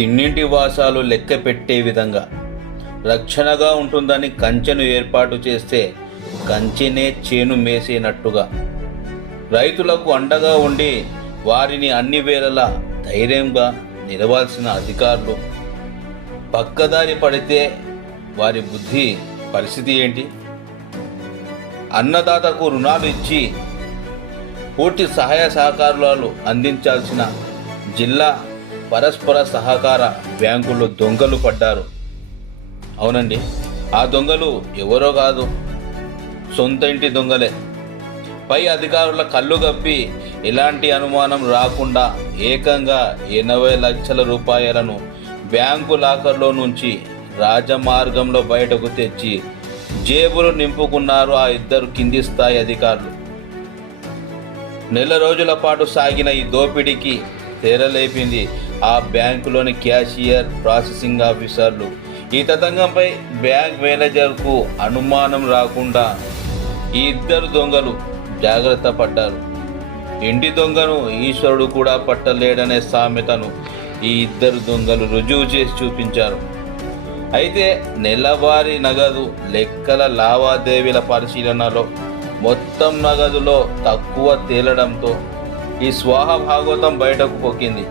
తిన్నింటి వాసాలు లెక్క పెట్టే విధంగా. రక్షణగా ఉంటుందని కంచెను ఏర్పాటు చేస్తే కంచెనే చేను మేసేనట్టుగా. రైతులకు అండగా ఉండి వారిని అన్ని వేళలా ధైర్యంగా నిలవాల్సిన అధికారులు. పక్కదారి పడితే వారి బుద్ధి పరిస్థితి ఏంటి? అన్నదాతకు రుణాలు ఇచ్చి పూర్తి సహాయ సహకారాలు అందించాల్సిన జిల్లా పరస్పర సహకార బ్యాంకులు దొంగలు పడ్డారు. అవునండి ఆ దొంగలు ఎవరో కాదు సొంత ఇంటి దొంగలే. పై అధికారుల కళ్ళు గప్పి ఎలాంటి అనుమానం రాకుండా ఏకంగా ఎనభై లక్షల రూపాయలను బ్యాంకు లాకర్లో నుంచి రాజమార్గంలో బయటకు తెచ్చి జేబులు నింపుకున్నారు ఆ ఇద్దరు కింది స్థాయి అధికారులు. నెల రోజుల పాటు సాగిన ఈ దోపిడీకి తెరలేపింది ఆ బ్యాంకులోని క్యాషియర్ ప్రాసెసింగ్ ఆఫీసర్లు. ఈ తతంగంపై బ్యాంక్ మేనేజర్కు అనుమానం రాకుండా ఈ ఇద్దరు దొంగలు జాగ్రత్త పడ్డారు. ఇంటి దొంగను ఈశ్వరుడు కూడా పట్టలేడనే సామెతను ఈ ఇద్దరు దొంగలు రుజువు చేసి చూపించారు. అయితే నెలవారీ నగదు లెక్కల లావాదేవీల పరిశీలనలో మొత్తం నగదులో తక్కువ తేలడంతో ఈ స్వాహ భాగవతం బయటకు పొక్కింది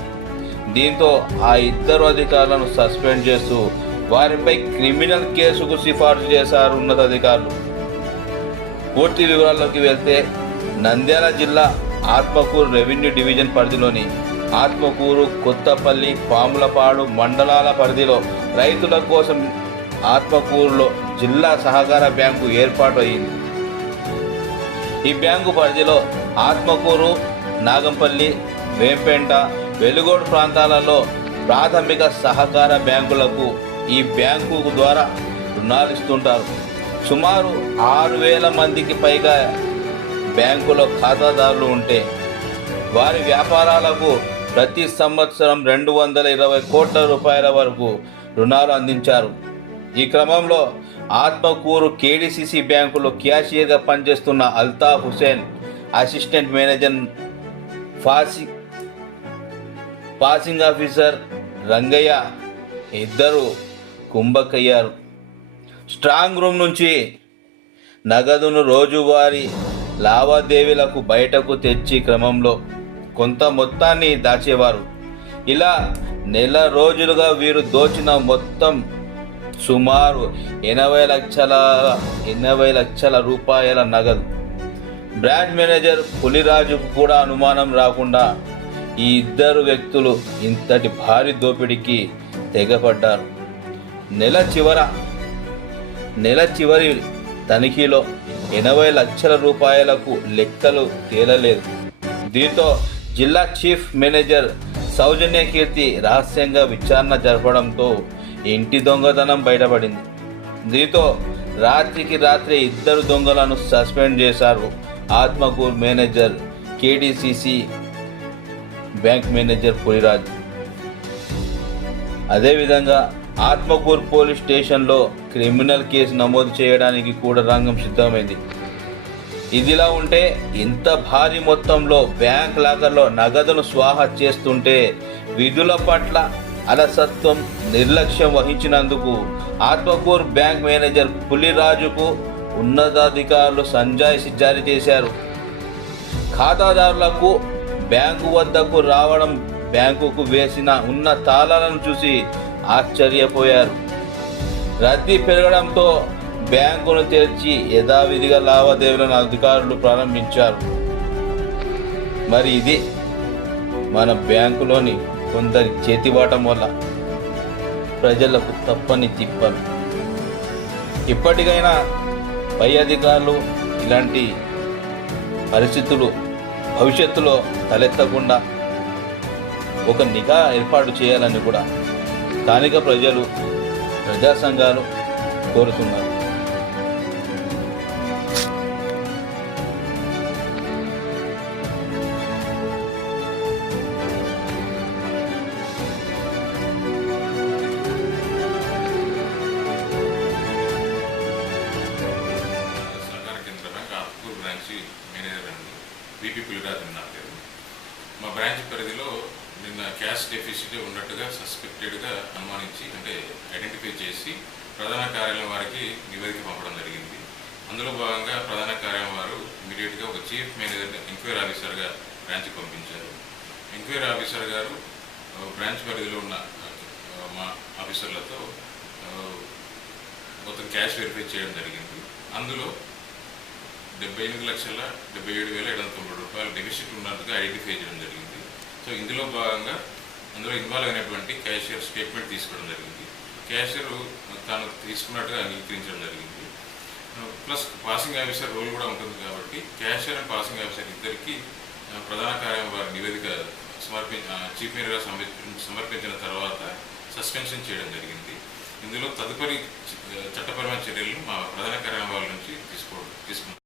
దీంతో ఆ ఇద్దరు అధికారులను సస్పెండ్ చేస్తూ వారిపై క్రిమినల్ కేసుకు సిఫార్సు చేశారు ఉన్నతాధికారులు పూర్తి వివరాల్లోకి వెళ్తే నంద్యాల జిల్లా ఆత్మకూరు రెవెన్యూ డివిజన్ పరిధిలోని ఆత్మకూరు కొత్తపల్లి పాములపాడు మండలాల పరిధిలో రైతుల కోసం ఆత్మకూరులో జిల్లా సహకార బ్యాంకు ఏర్పాటు అయింది ఈ బ్యాంకు పరిధిలో ఆత్మకూరు నాగంపల్లి వేంపేంట వెలుగోడు ప్రాంతాలలో ప్రాథమిక సహకార బ్యాంకులకు ఈ బ్యాంకు ద్వారా రుణాలు ఇస్తుంటారు. సుమారు ఆరు వేల మందికి పైగా బ్యాంకులో ఖాతాదారులు ఉంటే వారి వ్యాపారాలకు ప్రతి సంవత్సరం రెండు వందల ఇరవై కోట్ల రూపాయల వరకు రుణాలు అందించారు. ఈ క్రమంలో ఆత్మకూరు కేడిసిసి బ్యాంకులో క్యాషియర్గా పనిచేస్తున్న అల్తాఫ్ హుసేన్ అసిస్టెంట్ మేనేజర్ ఫాసిక్ పాసింగ్ ఆఫీసర్ రంగయ్య ఇద్దరు కుంభకయ్యారు. స్ట్రాంగ్ రూమ్ నుంచి నగదును రోజువారీ లావాదేవీలకు బయటకు తెచ్చి క్రమంలో కొంత మొత్తాన్ని దాచేవారు. ఇలా నెల రోజులుగా వీరు దోచిన మొత్తం సుమారు ఎనభై లక్షల ఎనభై లక్షల రూపాయల నగదు. బ్రాంచ్ మేనేజర్ పులిరాజుకు కూడా అనుమానం రాకుండా ఈ ఇద్దరు వ్యక్తులు ఇంతటి భారీ దోపిడీకి తెగపడ్డారు. నెల చివర నెల చివరి తనిఖీలో ఎనభై లక్షల రూపాయలకు లెక్కలు తేలలేదు. దీంతో జిల్లా చీఫ్ మేనేజర్ సౌజన్య కీర్తి రహస్యంగా విచారణ జరపడంతో ఇంటి దొంగతనం బయటపడింది. దీంతో రాత్రికి రాత్రి ఇద్దరు దొంగలను సస్పెండ్ చేశారు Atmakur manager KDCC bank manager Puliraj. అదేవిధంగా ఆత్మకూర్ పోలీస్ స్టేషన్లో క్రిమినల్ కేసు నమోదు చేయడానికి కూడా రంగం సిద్ధమైంది. ఇదిలా ఉంటే ఇంత భారీ మొత్తంలో బ్యాంక్ లాకర్లో నగదును స్వాహ చేస్తుంటే విధుల పట్ల అలసత్వం నిర్లక్ష్యం వహించినందుకు ఆత్మకూర్ బ్యాంక్ మేనేజర్ పులిరాజుకు ఉన్నతాధికారులు సంజాయిషి జారీ చేశారు. ఖాతాదారులకు బ్యాంకు వద్దకు రావడం బ్యాంకుకు వేసిన ఉన్న తాళాలను చూసి ఆశ్చర్యపోయారు. రద్దీ పెరగడంతో బ్యాంకును తెరిచి యథావిధిగా లావాదేవీలను అధికారులు ప్రారంభించారు. మరి ఇది మన బ్యాంకులోని కొందరి చేతివాటం వల్ల ప్రజలకు తప్పని తిప్పలు. ఇప్పటికైనా పై అధికారులు ఇలాంటి పరిస్థితులు భవిష్యత్తులో తలెత్తకుండా ఒక నిఘా ఏర్పాటు చేయాలని కూడా స్థానిక ప్రజలు ప్రజా సంఘాలు కోరుతున్నారు. బ్రాంచ్ పరిధిలో నిన్న క్యాష్ డెఫిసిట్ ఉన్నట్టుగా సస్పెక్టెడ్గా అనుమానించి అంటే ఐడెంటిఫై చేసి ప్రధాన కార్యాలయం వారికి నివేదిక పంపడం జరిగింది. అందులో భాగంగా ప్రధాన కార్యాలయం వారు ఇమీడియట్గా ఒక చీఫ్ మేనేజర్ ఎంక్వైరీ ఆఫీసర్గా బ్రాంచ్కి పంపించారు. ఎంక్వైరీ ఆఫీసర్ గారు బ్రాంచ్ పరిధిలో ఉన్న మా ఆఫీసర్లతో మొత్తం క్యాష్ వెరిఫై చేయడం జరిగింది. అందులో డెబ్బై ఎనిమిది లక్షల డెబ్బై ఏడు వేల ఏడు వందల తొంభై రూపాయలు డెఫిసిట్ ఉన్నట్టుగా ఐడెంటిఫై చేయడం జరిగింది. సో ఇందులో భాగంగా అందులో ఇన్వాల్వ్ అయినటువంటి క్యాషియర్ స్టేట్మెంట్ తీసుకోవడం జరిగింది. క్యాషియర్ తాను తీసుకున్నట్టుగా అంగీకరించడం జరిగింది. ప్లస్ పాసింగ్ ఆఫీసర్ రోల్ కూడా ఉంటుంది కాబట్టి క్యాషియర్ అండ్ పాసింగ్ ఆఫీసర్ ఇద్దరికి ప్రధాన కార్యం వారి నివేదిక సమర్పి చీఫ్ మినిస్టర్ సమర్పించిన తర్వాత సస్పెన్షన్ చేయడం జరిగింది. ఇందులో తదుపరి చట్టపరమైన చర్యలను మా ప్రధాన కార్యాలయం వాళ్ళ నుంచి తీసుకో తీసుకున్నాం